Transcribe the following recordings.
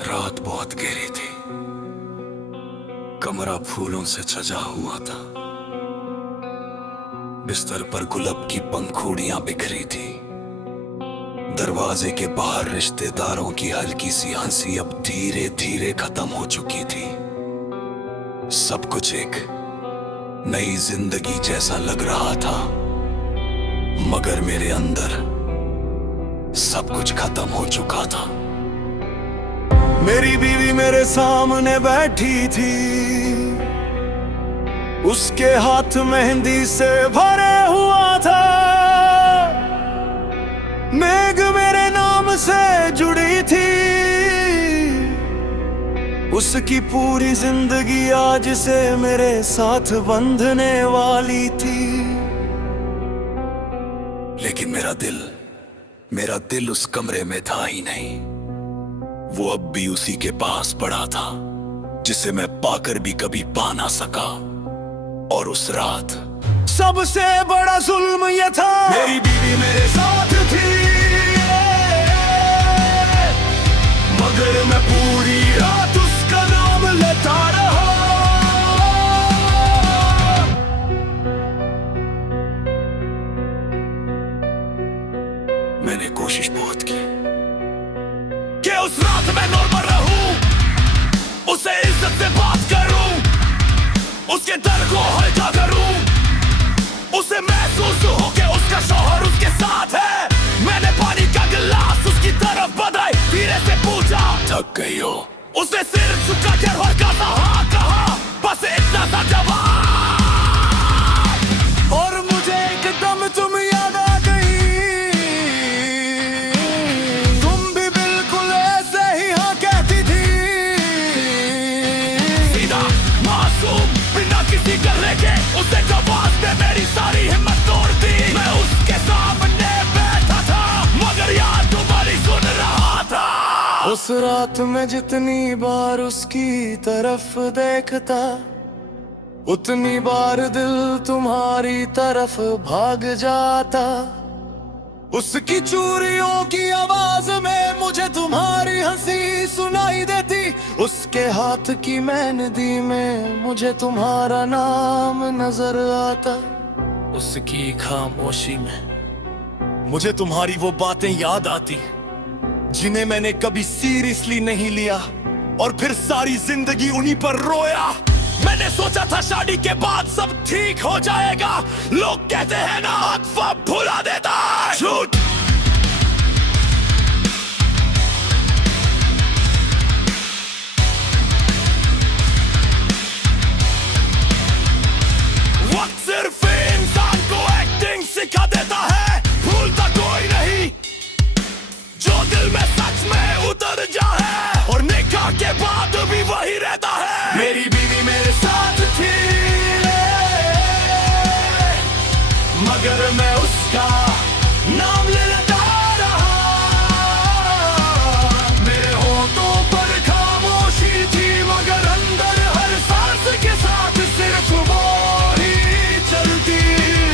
रात बहुत गहरी थी। कमरा फूलों से सजा हुआ था। बिस्तर पर गुलाब की पंखुड़ियां बिखरी थी। दरवाजे के बाहर रिश्तेदारों की हल्की सी हंसी अब धीरे धीरे खत्म हो चुकी थी। सब कुछ एक नई जिंदगी जैसा लग रहा था, मगर मेरे अंदर सब कुछ खत्म हो चुका था। मेरी बीवी मेरे सामने बैठी थी, उसके हाथ मेहंदी से भरे हुआ था। मेघ मेरे नाम से जुड़ी थी, उसकी पूरी जिंदगी आज से मेरे साथ बंधने वाली थी। लेकिन मेरा दिल उस कमरे में था ही नहीं। वो अब भी उसी के पास पड़ा था, जिसे मैं पाकर भी कभी पा ना सका। और उस रात सबसे बड़ा जुल्म ये था, मेरी बीवी मेरे साथ थी, मगर मैं पूरी रात उसका नाम लेता रहा। मैंने कोशिश बहुत की कि उस रात मैं नॉर्मल रहूं, उसे इज्जत से बात करूं, उसके दर्द को हल्का करूं, उसे महसूस हो के उसका शौहर उसके साथ है। मैंने पानी का गिलास उसकी तरफ बढ़ाई, धीरे से पूछा, थक गई हो? उसने सिर झुका कर हल्का सा हाँ कहा, बस इतना सा जवाब। और मुझे एकदम तुम याद आ गई, तुम भी बिल्कुल ऐसे ही हाँ कहती थी। सीधा मासूम बिना किसी गले के उसे जवाब में मेरी सारी हिम्मत तोड़ दी। मैं उसके सामने बैठा था, मगर यार तुम्हारी सुन रहा था। उस रात में जितनी बार उसकी तरफ देखता, उतनी बार दिल तुम्हारी तरफ भाग जाता। उसकी चूड़ियों की आवाज में मुझे तुम्हारी हंसी सुनाई देती, उसके हाथ की मेहंदी में मुझे तुम्हारा नाम नजर आता। उसकी खामोशी में मुझे तुम्हारी वो बातें याद आती, जिन्हें मैंने कभी सीरियसली नहीं लिया, और फिर सारी जिंदगी उन्हीं पर रोया। मैंने सोचा था शादी के बाद सब ठीक हो जाएगा, लोग कहते हैं ना अफवाह भुला देता है। झूठ। वक्त सिर्फ इंसान को एक्टिंग सिखा देता है, भूलता कोई नहीं जो दिल में सच में उतर जाए, और निकाह के बाद भी वही रहता है। मेरी बीवी मेरे साथ थी, मगर मैं उसका नाम लेता रहा। मेरे होठों पर खामोशी थी, मगर अंदर हर सांस के साथ सिर्फ वो ही चलती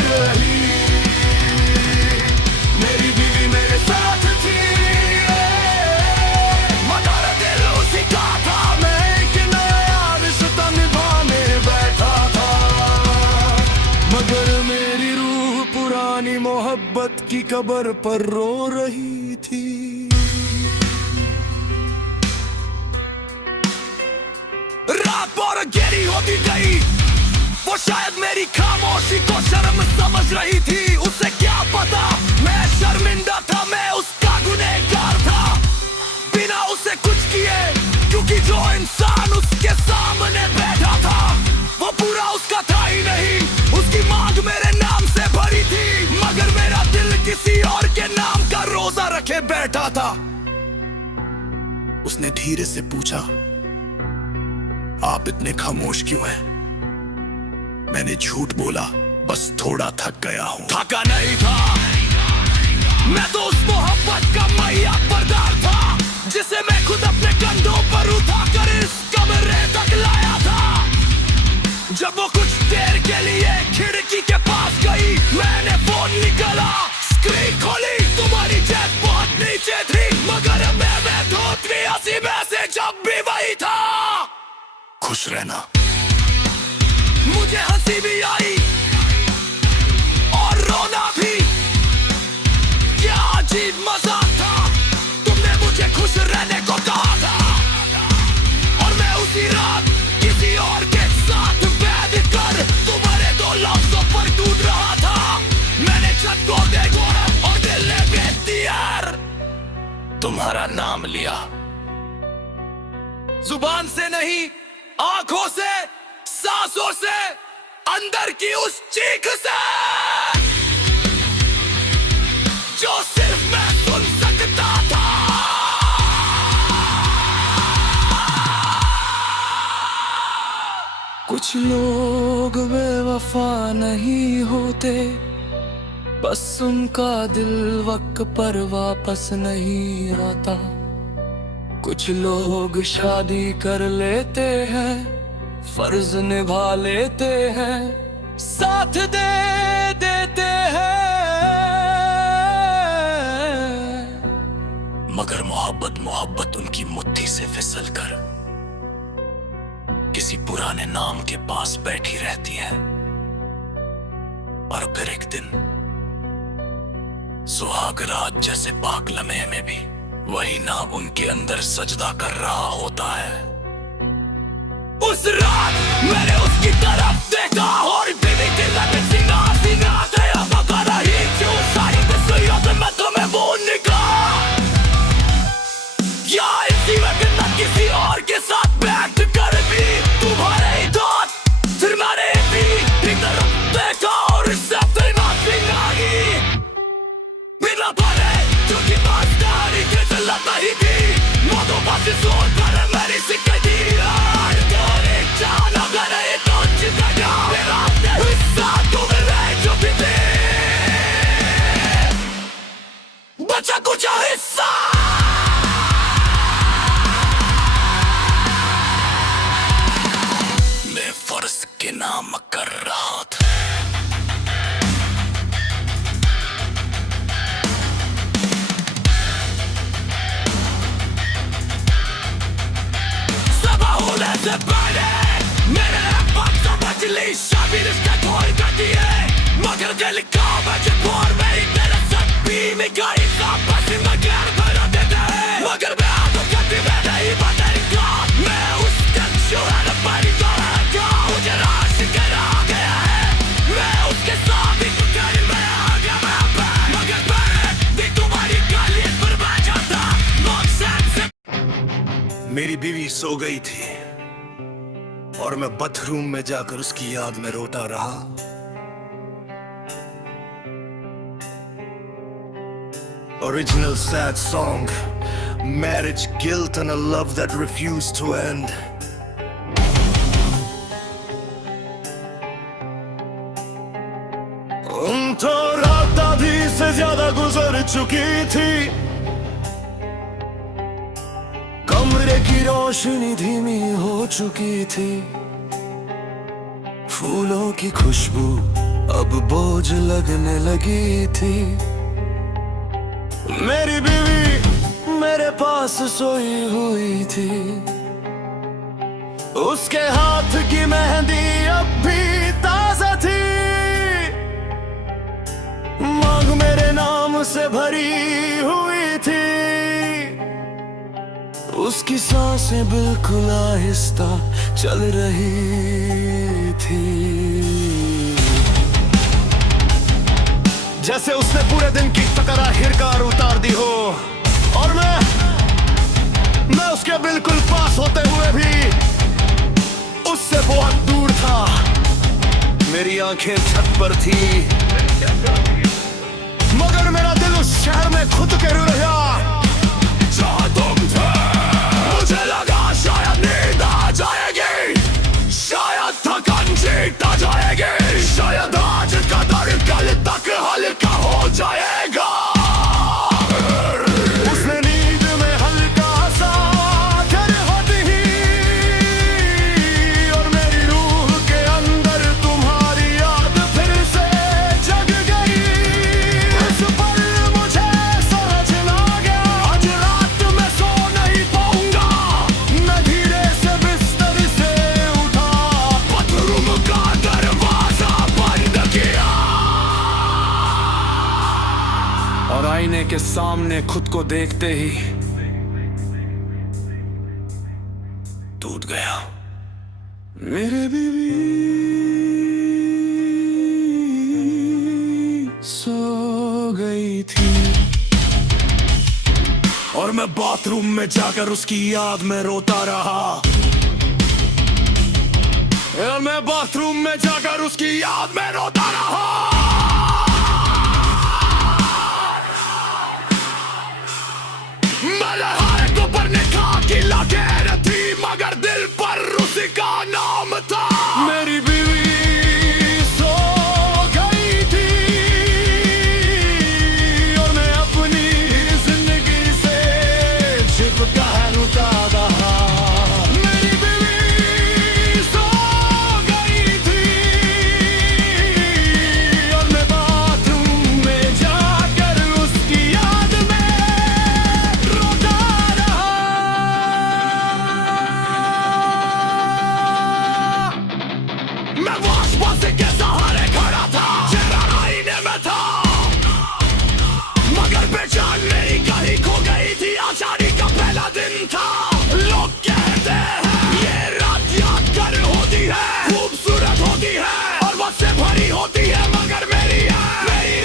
रही। मेरी बीवी मेरे साथ थी, मगर दिल उसी का था। मैं एक नया रिश्ता निभाने बैठा था, मगर मेरी रूह पुरानी मोहब्बत की कब्र पर रो रही थी। रात बहुत गहरी होती गई, वो शायद मेरी खामोशी को शर्म समझ रही थी। उसे क्या पता मैं शर्मिंदा था, मैं उसका गुनहगार था, बिना उसे कुछ किए, क्योंकि जो इंसान उसके सामने बैठा था वो पूरा उसका था ही नहीं। उसकी मांग मेरे नाम से भरी थी, मगर मेरा दिल किसी और के नाम का रोजा रखे बैठा था। उसने धीरे से पूछा, आप इतने खामोश क्यों हैं? मैंने झूठ बोला, बस थोड़ा थक गया हूं। थका नहीं था, मैं तो उस मोहब्बत का मैया बरदार था, जिसे मैं खुद अपने कंधों पर उठाकर इस कमरे तक लाया था। जब वो कुछ देर के लिए खिड़की के पास गई, मैंने फोन निकाला, स्क्रीन खोली, तुम्हारी जेब बहुत नीचे थी, मगर मैं धोती हंसी में से खुश रहना। मुझे हंसी भी आई और रोना भी, क्या अजीब मजाक था। तुमने मुझे खुश रहने को कहा था और मैं उसी रात किसी और के साथ बैठ कर तुम्हारे दो लफ्जों पर टूट रहा था। मैंने छत को देखा और दिल ने बेख्तियार तुम्हारा नाम लिया। जुबान से नहीं, आंखों से, सांसों से, अंदर की उस चीख से जो सिर्फ मैं सुन सकता था। कुछ लोग बेवफा नहीं होते, बस उनका दिल वक्त पर वापस नहीं आता। कुछ लोग शादी कर लेते हैं, फर्ज निभा लेते हैं, साथ दे देते हैं, मगर मोहब्बत उनकी मुट्ठी से फिसल कर किसी पुराने नाम के पास बैठी रहती है। और फिर एक दिन सुहाग रात जैसे पाक लम्हे में भी वही नाम उनके अंदर सजदा कर रहा होता है। उस रात मैंने उसकी तरफ देखा और बीवी दिल में सिंगा गया पका रही क्यों सारी तस्वीरों में तुम्हें वो निकाह या इसी वक्त न किसी और के साथ बैठ कर भी तुम्हारे ही दांत फिर मैंने भी एक तरफ देखा और इससे माफी मांगी बिना भरे क्योंकि बात तारी के चलता ही थी मोदों पास सोच कर मेरी सिक्के दी यार करे जाना करे तो चिता जा मेरा हिस्सा तुम्हें रह जो भी थे बचा कुछ हिस्सा मैं फर्ज के नाम कर रहा था। से पहले मेरे बाप से बचली शादी रिश्ते खोल कर दिए मगर दिल का मजबूर मेरी तेरे साथ भी में गई सब बस मगर भरा देता है मगर मैं आपको कभी मैं नहीं बदलूंगा मैं उस दिन शुरू पर करूंगा मुझे राश करा गया है मैं उसके साथ ही कर मैं आ गया मगर मैं तुम्हारी गाली पर बचा था मकसद से मेरी बीवी सो गई थी और मैं बाथरूम में जाकर उसकी याद में रोता रहा। Original sad song, marriage guilt and a love that refused to end. तो रात आधी से ज्यादा गुजर चुकी थी कमरे की रोशनी धीमी हो चुकी थी फूलों की खुशबू अब बोझ लगने लगी थी मेरी बीवी मेरे पास सोई हुई थी उसके हाथ की मेहंदी अब भी ताजा थी मांग मेरे नाम से भरी हुई थी उसकी सांसें बिल्कुल आहिस्ता चल रही थी जैसे उसने पूरे दिन की तकरा हिरकार उतार दी हो और मैं उसके बिल्कुल पास होते हुए भी उससे बहुत दूर था मेरी आंखें छत पर थी मगर मेरा दिल उस शहर में खुद के रहा जहाँ तुम थे मुझे लगा शायद नींद आ जाएगी शायद थकान जीत आ जाएगी शायद आज का दर्द कल तक हल्का हो जाएगा उसने नींद में हल्का सा झरहट ही और मेरी रूह के अंदर तुम्हारी याद फिर से जग गई इस पल मुझे समझ ना सामने खुद को देखते ही टूट गया। मेरे बीवी सो गई थी और मैं बाथरूम में जाकर उसकी याद में रोता रहा। और मैं बाथरूम में जाकर उसकी याद में रोता रहा। मैंने हारे तो पर निकाह की लकीर थी, मगर दिल पर उसी का नाम था। मेरी बीवी सो गई थी और मैं अपनी जिंदगी से चिपका रोता रहा। मेरी बीवी सो गई थी और मैं बाथरूम में जाकर उसकी याद में रोता रहा। मैं वॉश बेसिन के सहारे खड़ा था, चेहरा आईने में था, मगर पहचान मेरी कहीं खो गई थी। आषाढ़ी का पहला दिन था। लोग कहते हैं ये रात यादगार होती है, खूबसूरत होती है और मुझसे भरी होती है, मगर मेरी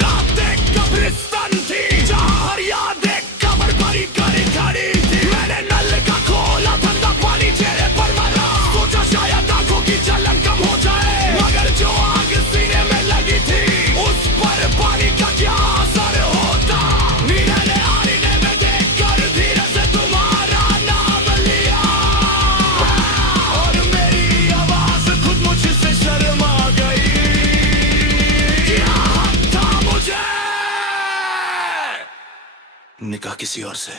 रात एक कब्रिस्तान थी, जहाँ हर याद एक कब्र भरी करी खड़ी थी। मैंने नल का खोला, ठंडा पानी चेहरे पर मरा, सोचा शायद आंखों की जलन कम हो जाए, मगर जो आग सीने में लगी थी उस पर पानी का क्या असर होता। नीले ने आईने में देखकर धीरे से तुम्हारा नाम लिया और मेरी आवाज खुद मुझसे शर्मा गई। क्या हक था मुझे? निकाह किसी और से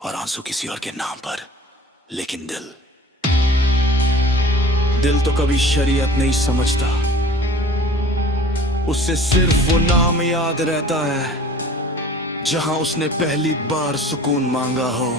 और आंसू किसी और के नाम पर, लेकिन दिल तो कभी शरीयत नहीं समझता। उससे सिर्फ वो नाम याद रहता है जहां उसने पहली बार सुकून मांगा हो।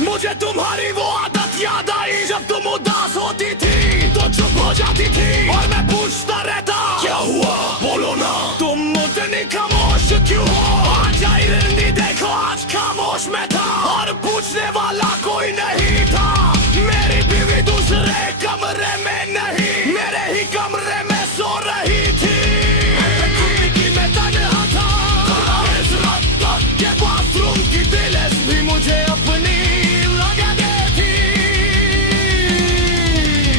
मुझे तुम्हारी वो आदत याद आई, जब तुम उदास होती थी तो चुप हो जाती थी और मैं पूछता रहता क्या हुआ, बोलो ना, तुम उतनी खामोश क्यों हो? आज आई रंडी देखो, आज खामोश में था और पूछने वाला कोई नहीं था। मेरी बीवी दूसरे कमरे में नहीं, मेरे ही कमरे में सो रही थी। मैं तन्हा था, इस रात तक के बाथरूम की दिलस भी मुझे अपनी लगा थी।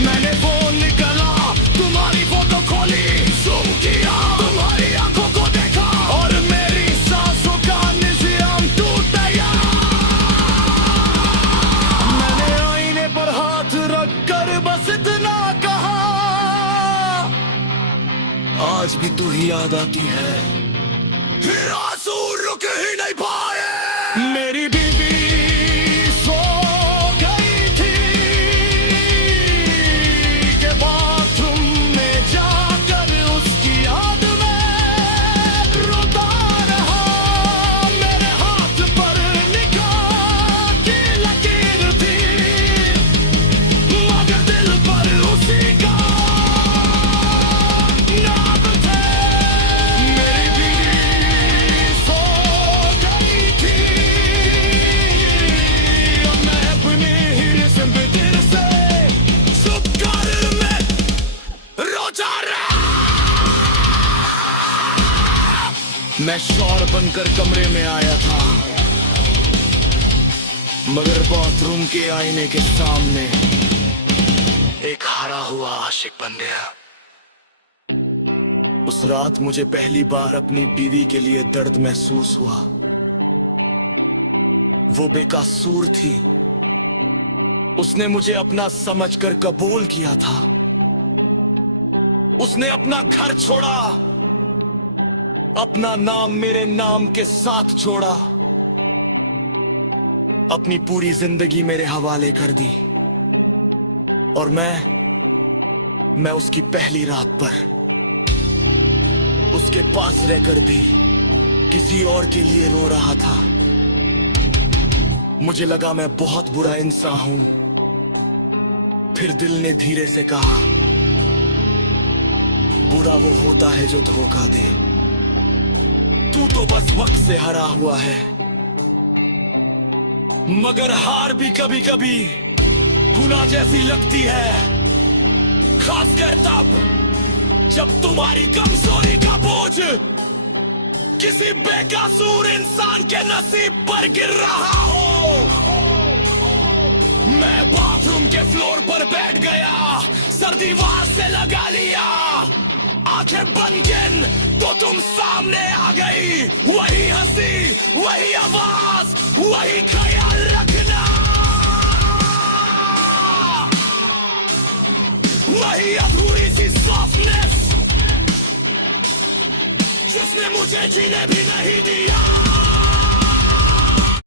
मैंने फोन निकाला, तुम्हारी फोटो खोली, जूम किया, तुम्हारी आंखों को देखा और मेरी सांसों का निज़ाम टूट गया। मैंने आईने पर हाथ रखकर बस इतना कहा, आज भी तू ही याद आती है। फिर आंसू रुक ही नहीं पाए। मेरी बीवी सो गई थी के बाथरूम में जाकर उसकी याद में रोता रहा। मेरे हाथ पर निकाह की लकीर थी, मगर दिल पर उसी का नाम था। मेरी बीवी सो गई थी और मैं अपनी ही दिल से सुकर में रोता रहा। मैं शौर बनकर कमरे में आया था, मगर बाथरूम के आईने के सामने एक हारा हुआ आशिक बन गया। उस रात मुझे पहली बार अपनी बीवी के लिए दर्द महसूस हुआ। वो बेकसूर थी, उसने मुझे अपना समझकर कबूल किया था। उसने अपना घर छोड़ा, अपना नाम मेरे नाम के साथ जोड़ा, अपनी पूरी जिंदगी मेरे हवाले कर दी। और मैं उसकी पहली रात पर उसके पास रहकर भी किसी और के लिए रो रहा था। मुझे लगा मैं बहुत बुरा इंसान हूं। फिर दिल ने धीरे से कहा, बुरा वो होता है जो धोखा दे, तो बस वक्त से हरा हुआ है, मगर हार भी कभी कभी गुनाह जैसी लगती है, खासकर तब जब तुम्हारी कमजोरी का बोझ किसी बेकसूर इंसान के नसीब पर गिर रहा हो। मैं बाथरूम के फ्लोर पर बैठ गया, सर्दी दीवार से लगा लिया, आंखें बंद किन तो तुम सामने आ गई। वही हंसी, वही आवाज, वही ख्याल रखना, वही अधूरी सी सॉफ्टनेस जिसने मुझे जीने भी नहीं दिया।